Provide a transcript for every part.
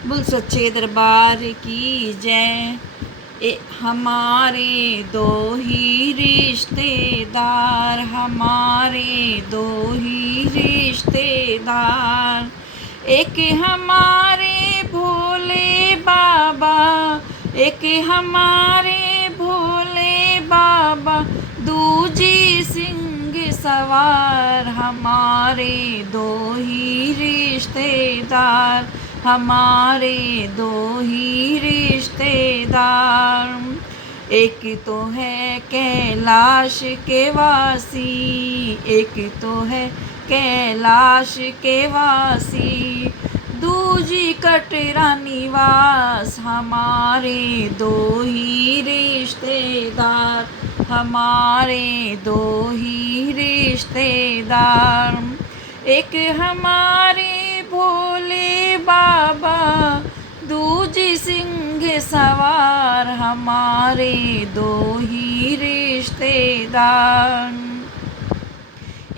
बोल सच्चे दरबार की जय। हमारे दो ही रिश्तेदार, हमारे दो ही रिश्तेदार, एक हमारे भोले बाबा, एक हमारे भोले बाबा, दूजी सिंह सवार, हमारे दो ही रिश्तेदार, हमारे दो ही रिश्तेदार। एक तो है कैलाश के वासी, एक तो है कैलाश के वासी, दूजी कटरा निवास, हमारे दो ही रिश्तेदार, हमारे दो ही रिश्तेदार। एक हमारे भोले बाबा, दूजी सिंह सवार, हमारे दो ही रिश्तेदार।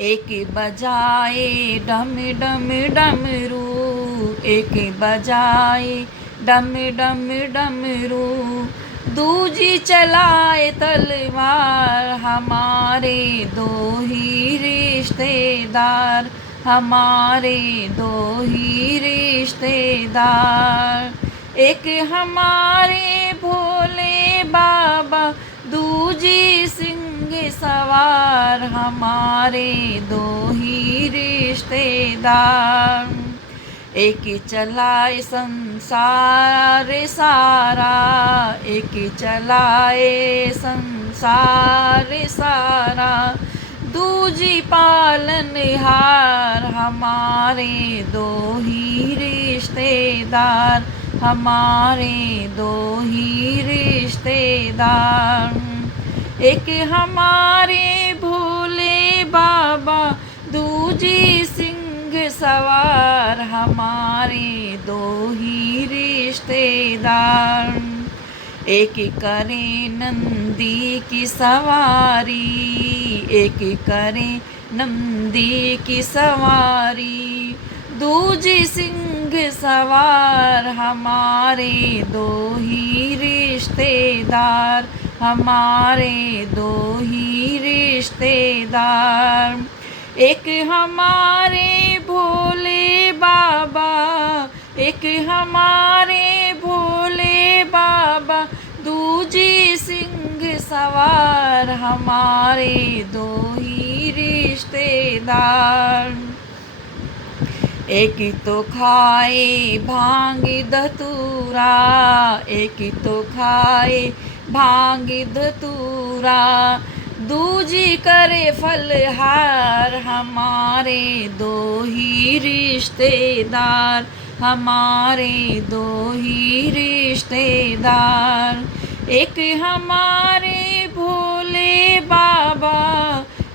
एक बजाए डम डम डमरू, एक बजाए डम डम डमरू, दूजी चलाए तलवार, हमारे दो ही रिश्तेदार, हमारे दो ही रिश्तेदार। एक हमारे भोले बाबा, दूजी सिंह सवार, हमारे दो ही रिश्तेदार। एक चलाए संसार सारा, एक चलाए संसार सारा, दूजी पालनहार, हमारे दो ही रिश्तेदार, हमारे दो ही रिश्तेदार। एक हमारे भोले बाबा, दूजी सिंह सवार, हमारे दो ही रिश्तेदार। एक करे नंदी की सवारी, एक करे नंदी की सवारी, दूजी सिंह सवार, हमारे दो ही रिश्तेदार, हमारे दो ही रिश्तेदार। एक हमारे भोले बाबा, एक हमारे भोले बाबा, दूजी सिंह सवार, हमारे दो ही रिश्तेदार। एक तो खाए भांग धतूरा, एक तो खाए भांग धतूरा, दूजी करे फलहार, हमारे दो ही रिश्तेदार, हमारे दो ही रिश्तेदार। एक हमारे भोले बाबा,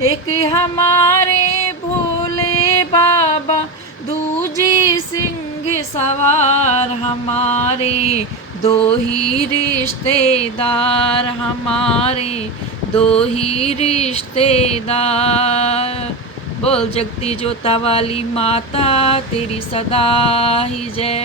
एक हमारे भोले बाबा, दूजी सिंह सवार, हमारे दो ही रिश्तेदार, हमारे दो ही रिश्तेदार। बोल जगती जोता वाली माता, तेरी सदा ही जय।